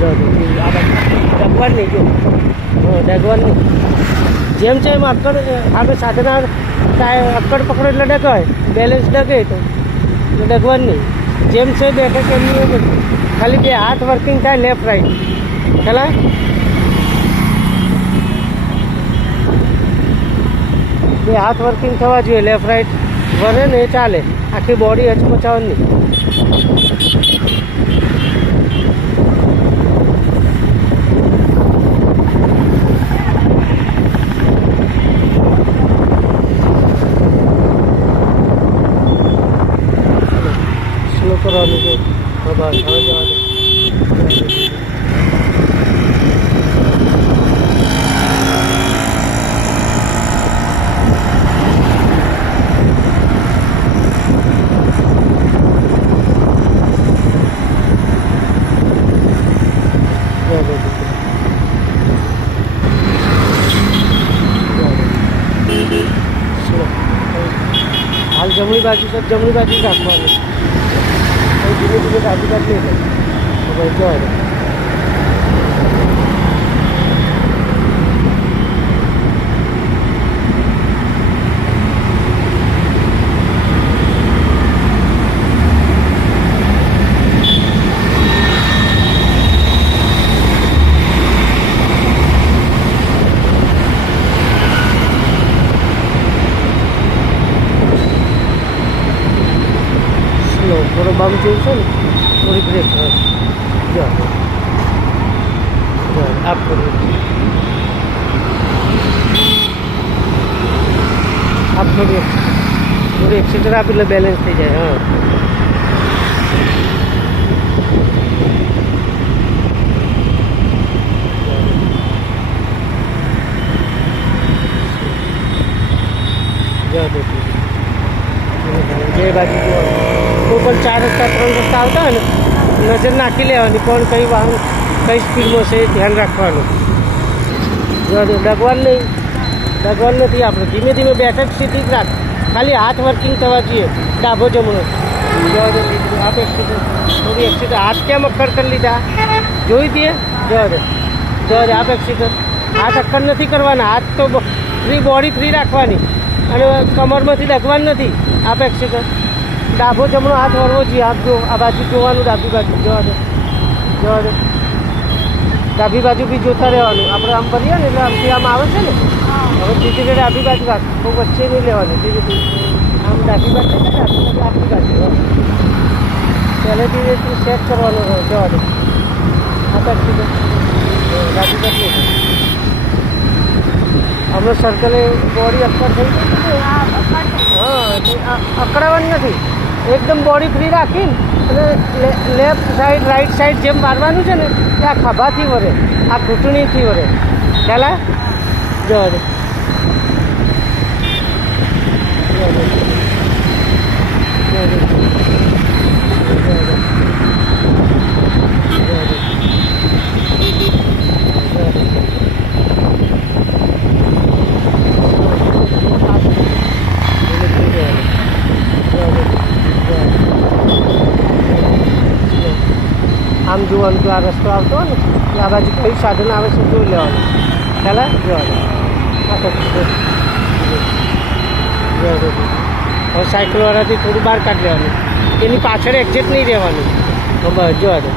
જો આ ડગવાન નહીં જો ડગવાન નહીં જેમ છે એમ અક્કડ આપણે સાધના અક્કડ પકડો એટલે ડગાય બેલેન્સ ડગે તો ડગવાન નહીં જેમ છે બેઠક એમની એમ ખાલી બે હાથ વર્કિંગ થાય લેફ્ટ રાઈટ ખ્યાલ બે હાથ વર્કિંગ થવા જોઈએ લેફ્ટ રાઈટ વરે ને એ ચાલે આખી બોડી હચમચાવવાની નહીં સ્લો કરવાનું છે બસ હવે જવા દે हाल जमनी बाजू सब जमनी बाजू राखवा धीरे धीरे डाबी बाजू नहीं तो भाई क्या है थोड़ा बम जो थोड़ी ब्रेक आप थोड़ी एक्सीटर आप એટલે બેલેન્સ થઈ જાય હા જે બાજુ ટોટલ 4 રસ્તા 3 રસ્તા આવતા હોય ને નજર નાખી લેવાની કોણ કઈ વાહન કઈ સ્પીડમાં છે ધ્યાન રાખવાનું ડગવાન નથી આપણે ધીમે ધીમે બેઠક સીધી જ રાખ ખાલી હાથ વર્કિંગ થવા જોઈએ ડાબો જમણો આપ થોડી એક્સિડન્ટ હાથ કેમ અક્કડ કરી લીધા જોઈ દઈએ જવા દે આપ એક્સિડન્ટ હાથ અક્કડ નથી કરવાના હાથ તો ફ્રી બોડી ફ્રી રાખવાની અને કમરમાંથી ડગવાનું નથી આપ એક્સિડન્ટ ડાબો જમણો હાથ વળવો જોઈએ આપ જો આ બાજુ જોવાનું ડાબી બાજુ જવા દે ડાબી બાજુ બી જોતા રહેવાનું આપણે આમ કરીએ ને એટલે આમથી આમ આવે છે ને હવે ધીરે ધીરે ડાબી બાજુ રાખ બહુ વચ્ચે નહીં લેવાનું ધીરે ધીરે આમ ડાબી બાજુ છે ડાબી બાજુ આપણી બાજુ પહેલેથી સેટ કરવાનું હોય જવા દે આ બાજુ ડાબી બાજુ હમણાં સર્કલે બોડી અક્કડ થઈ ગઈ હા અકળાવાની નથી એકદમ બોડી ફ્રી રાખીને અને લેફ્ટ સાઈડ રાઈટ સાઈડ જેમ મારવાનું છે ને એ આ ખભાથી વરે આ ઘૂંટણીથી વરે ખ્યાલ જવા દે આમ જોવાનું જો આ રસ્તો આવતો હોય ને આ બાજુ કઈ સાધન આવે છે જોઈ લેવાનું ખ્યાલ હવે સાયકલવાળાથી થોડું બહાર કાઢી લેવાનું એની પાછળ એક્ઝેક્ટ નહીં રહેવાનું બસ જોવા દે